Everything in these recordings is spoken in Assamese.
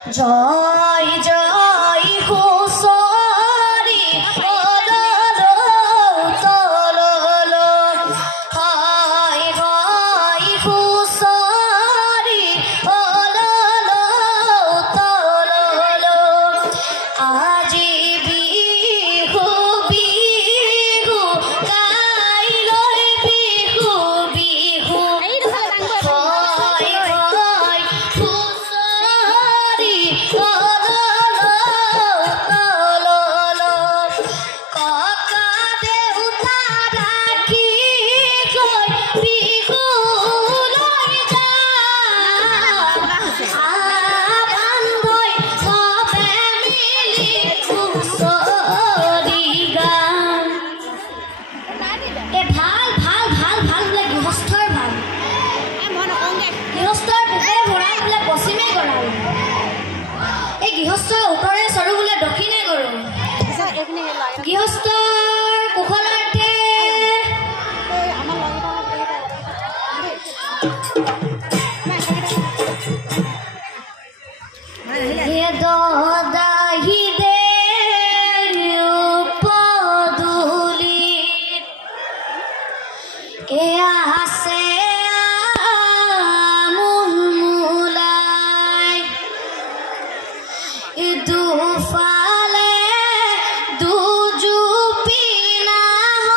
জয় জয় হুঁচৰি তললো হয় হয় হুঁচৰি তললো আজি বিহু বিহু কাইলৈ বিহু বিহু হয় হয় হুঁচৰি তললো ককা দেউতা ৰাখি গৈ বিহুলৈ যাম বান্ধৈ সবে মিলি হুঁচৰি গাম। ভাল ভাল ভাল ভাল বোলে গৃহস্থৰ ভাল গৃহস্থৰ বুকে ভৰাই বোলে পশ্চিমে গৰাল এই গৃহস্থৰ উত্তৰে চৰু বোলে দক্ষিণে গৰু গৃহস্থৰ কুশলাৰ্থে দাহি দে পদূলি এয়া আছে মুলমুলাই দুফালে দুজুপি নাহৰ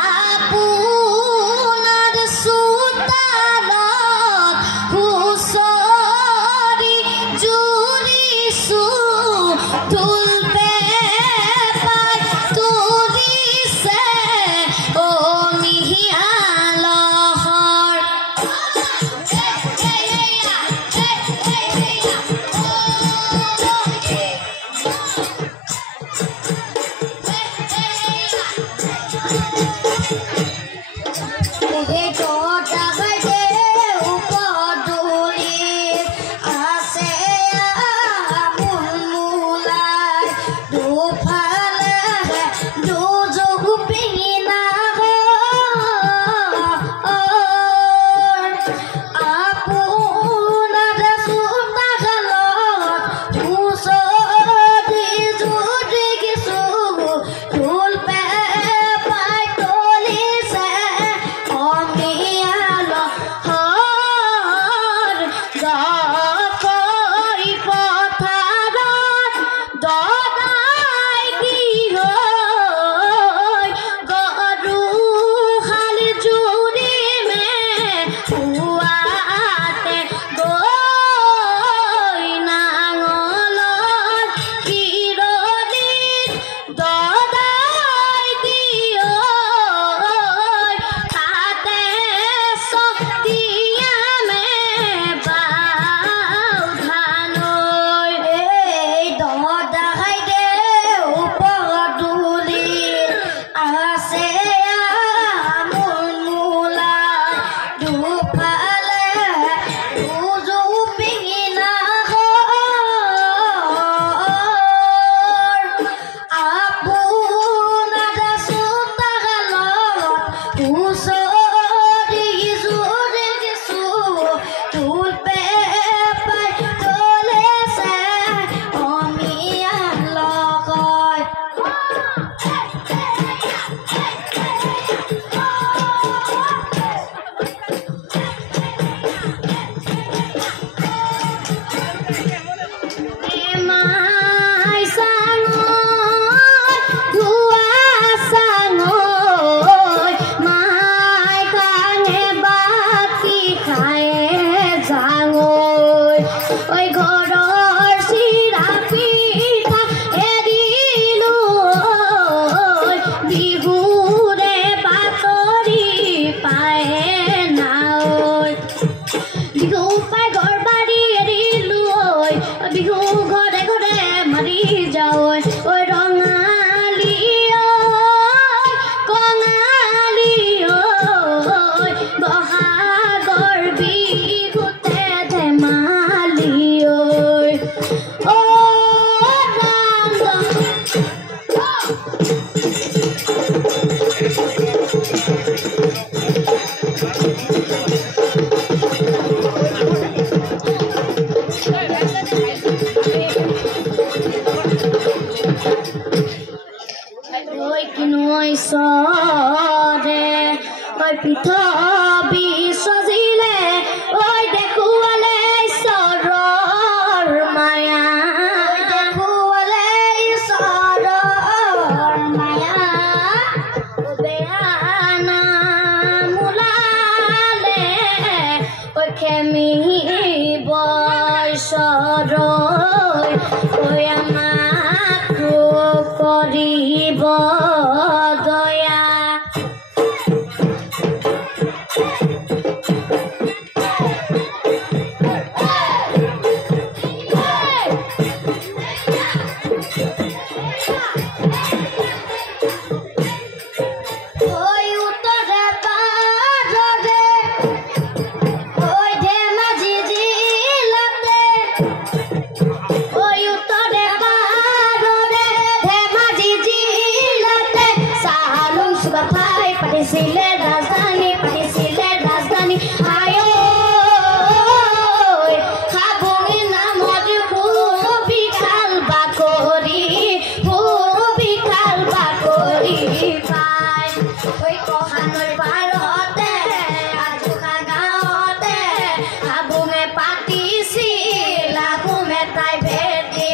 আপোনাৰ চোতালত হুঁচৰি জুৰিছোঁ ঢোল পেঁপাই তুলিছে মিহিয়ালহৰ বহাগৰ বিহুতে ধেমালি পৃথিৱী সজিলে ঐ দেখুৱালে ঈশ্বৰৰ মায়া দেখুৱালে ঈশ্বৰৰ মায়া বেয়া নাম ওলালে ঐ খেমিব ঈশ্বৰৈ ঐ আমাক কৰিব দয়া ৰাজধানী আয়ো খাবঙি নামত বিশাল বাকৰি পায় ঐ কহানৈ পাৰতে আজোকা গাঁৱতে খাবঙে পাতিছিল আহোমে তাই ভেটি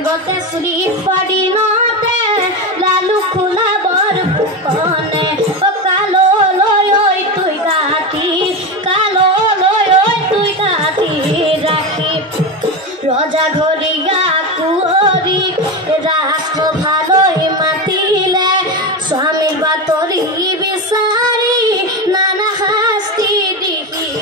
গতে চুৰি পাৰি নতে লালু খোলা বৰ বুকনে কালৈ তুই কাটি ৰাখি ৰজা ঘৰিয়া কুঁৱৰী ৰাস ভালৈ মাতিলে স্বামীৰ বাতৰি বিচাৰি নানা শাস্তি দিলে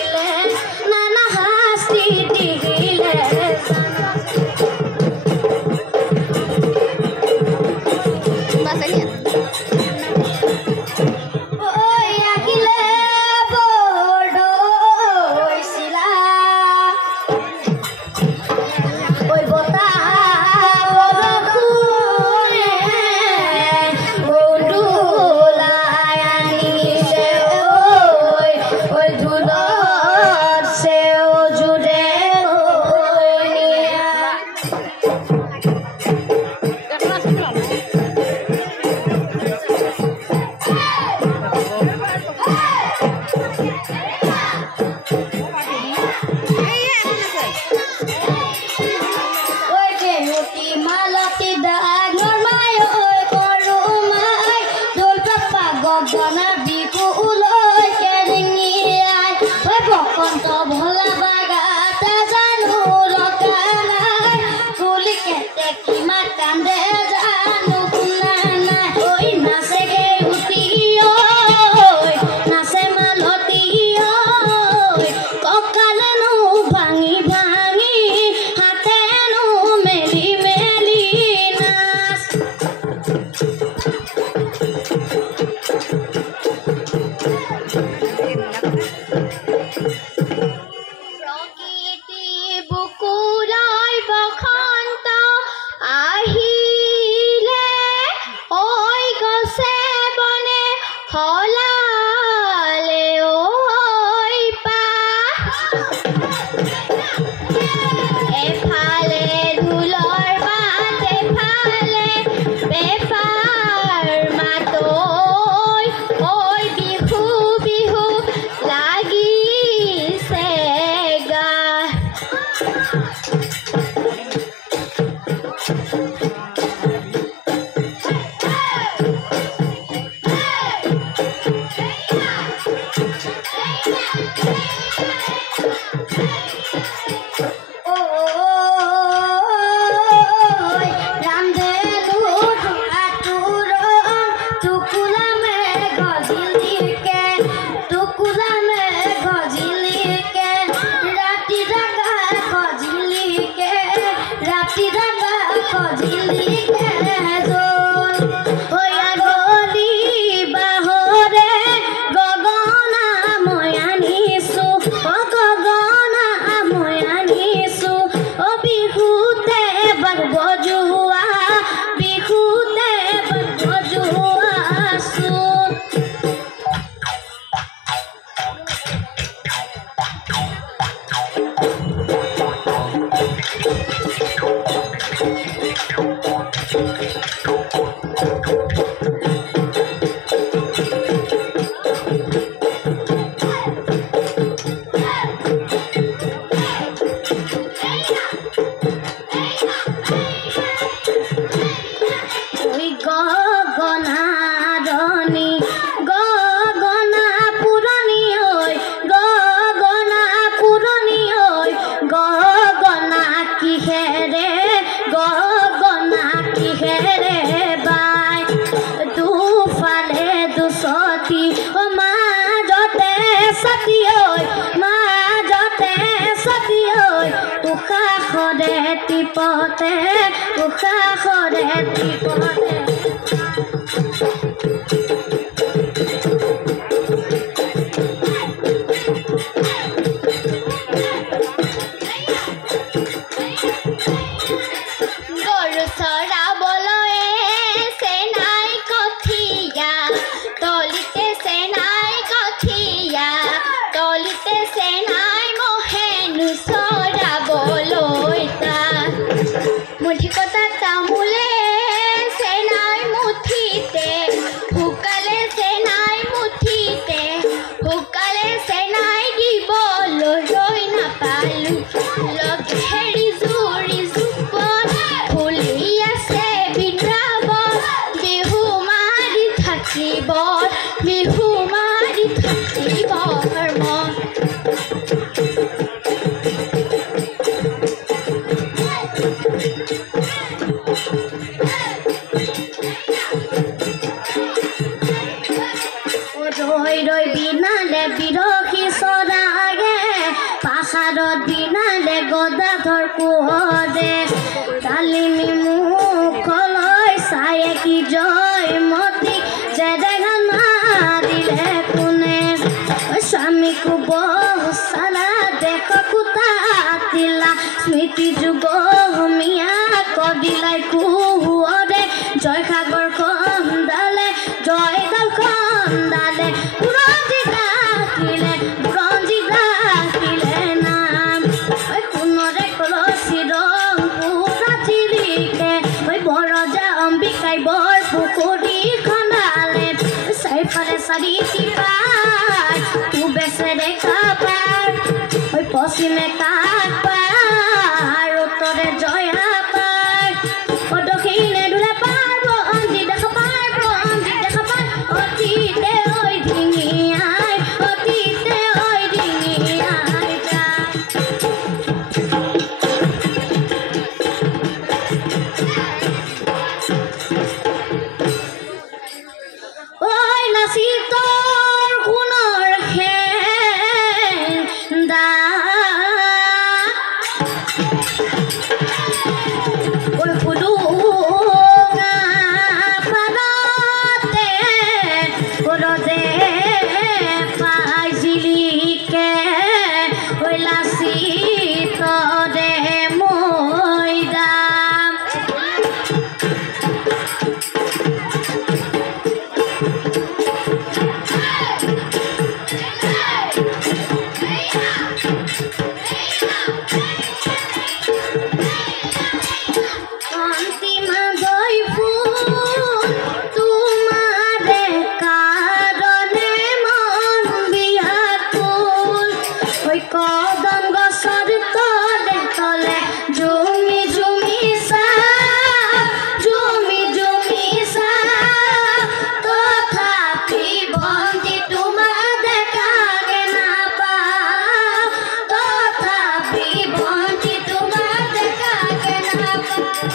কদম গছৰ তলে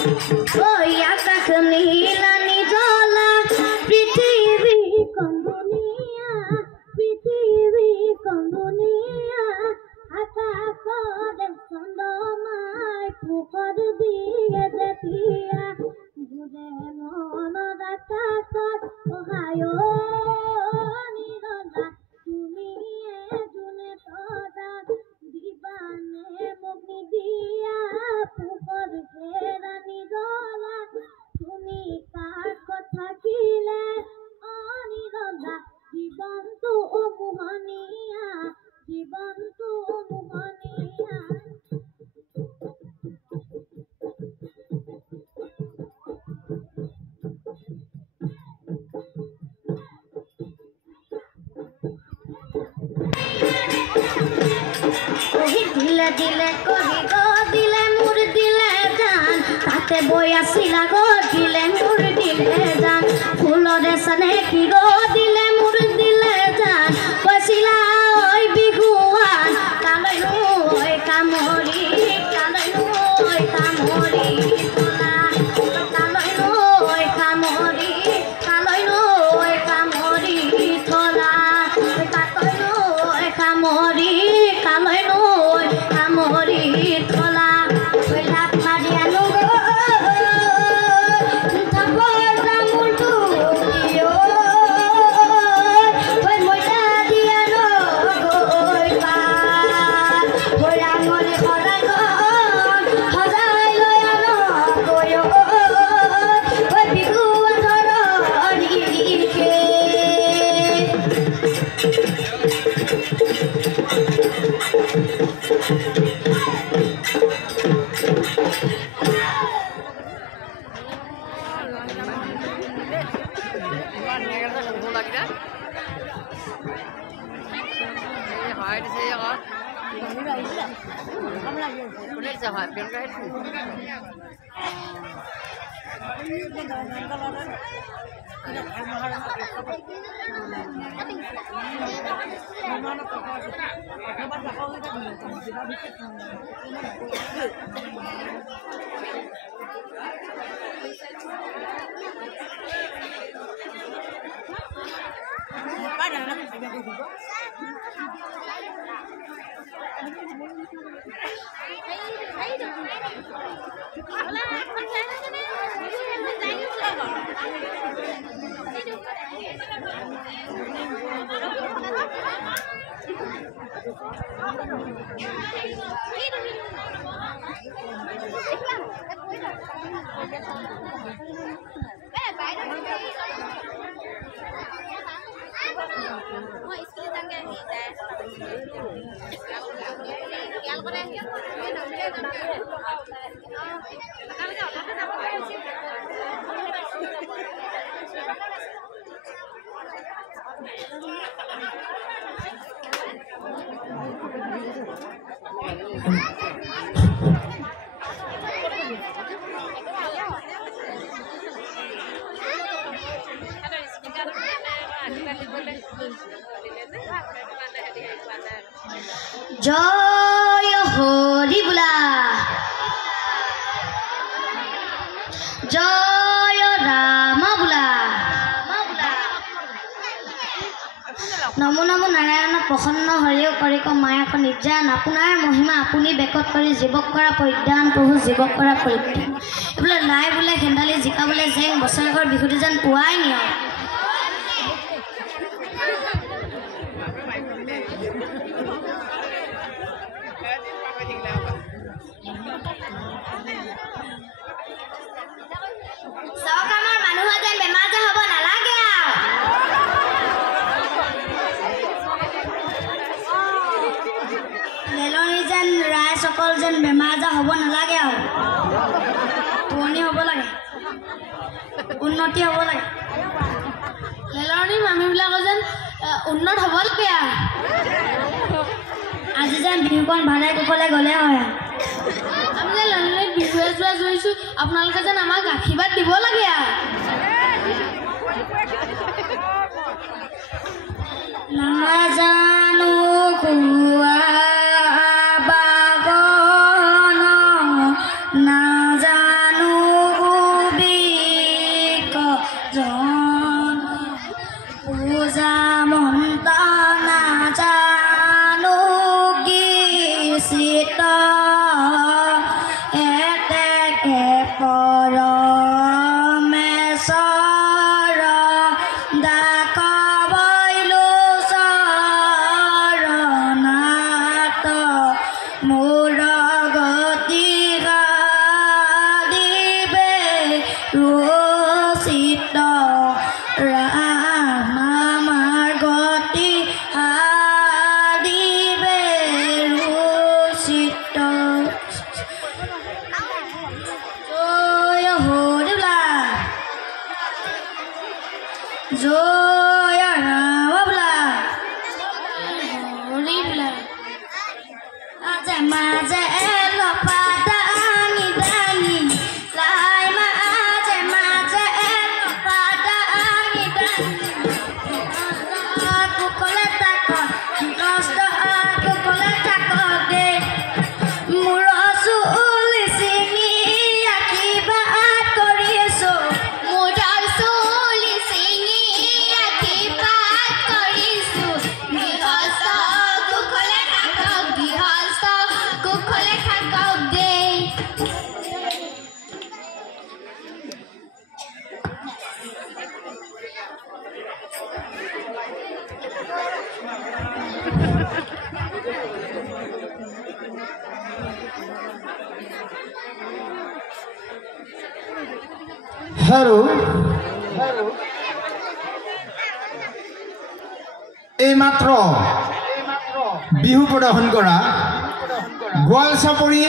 ওই আকাশ নীলা নিৰলা পৃথিবী কন্দনিয়া আকাশৰে চন্দ্ৰমাই পোহৰ দিয়ে যেতিয়া ঘূৰে মনৰ আকাশত অহায় নিৰলা তুমিয়ে যোনে তৰা দিবানে মোক নিদিয়া পোহৰ হেৰা নিৰলা তুমি কাৰ কথা কিলে নিৰলা জীৱনটো মোহনীয়া দিলে দিলে কহি গো দিলে মোৰ দিলে জান তাতে বৈ আছিলা গো দিলে মোৰ দিলে জান ফুলৰে চানে কি গো দিলে মোৰ দিলে জান কৈছিলা ঐ বিহুৱান কালৈনো ঐ কামৰি কালৈনো ঐ কামৰি তোলা কালৈনো ঐ কামৰি কালৈনো ঐ কামৰি তোলা কালৈনো ঐ কামৰি কালৈনো ঐ কামৰি তোলা লাভ মাৰি আনো জয় হৰি বোলা জয় ৰাম বোলা নমো নমো নাৰায়ণ প্ৰসন্ন হৰিও কৰিক মায়াক নিৰ্যান আপোনাৰ মহিমা আপুনি বেকত কৰি জীৱক কৰা পৰিধান প্ৰভু জীৱক কৰা পৰিত্ৰাণ বোলে লাই বোলে খেন্দালি জিকা বোলে জেং বছৰেকৰ বিহুটি যেন পুৱাই নিয়ম চৰকাৰৰ মানুহৰ যেন বেমাৰ যে হ'ব নালাগে লেলনি যেন ৰাইজসকল যেন বেমাৰ আজাৰ হ'ব নালাগে আৰু পুৰণি হ'ব লাগে উন্নতি হ'ব লাগে লেলনি মানুহবিলাকৰ যেন উন্নত হ'ব লাগে আজি যেন বিহুখন ভালে কুশলে গ'লে হয় আমি যে লেলনিত বিহুৱে যোৱা জুৰিছোঁ আপোনালোকে যেন আমাক আশীৰ্বাদ দিব লাগে নাজানো কোৱা বাগন নাজানো মোৰ গতি গাদিবে ৰচিত ৰাম আমাৰ গতি হাদিবে ৰচিত জয় হৰিলা জয় ৰাম বোলা হৰিলা মাজে মাজে লপা দাঙি দাঙি লাই মাজে মাজে লপা দাঙি দাঙি কুকলে তাক কষ্ট কুকলে তাক দে মোৰ চুলি চিঙি আঁকিবা কৰিছো মোৰ চুলি চিঙি আঁকিবা কৰিছো গৃহস্থ কুকলে থাকক গৃহস্থ কুকলে থাকক দে হেল্ল' এইমাত্ৰ বিহু প্ৰদৰ্শন কৰা গোৱাল চাপৰি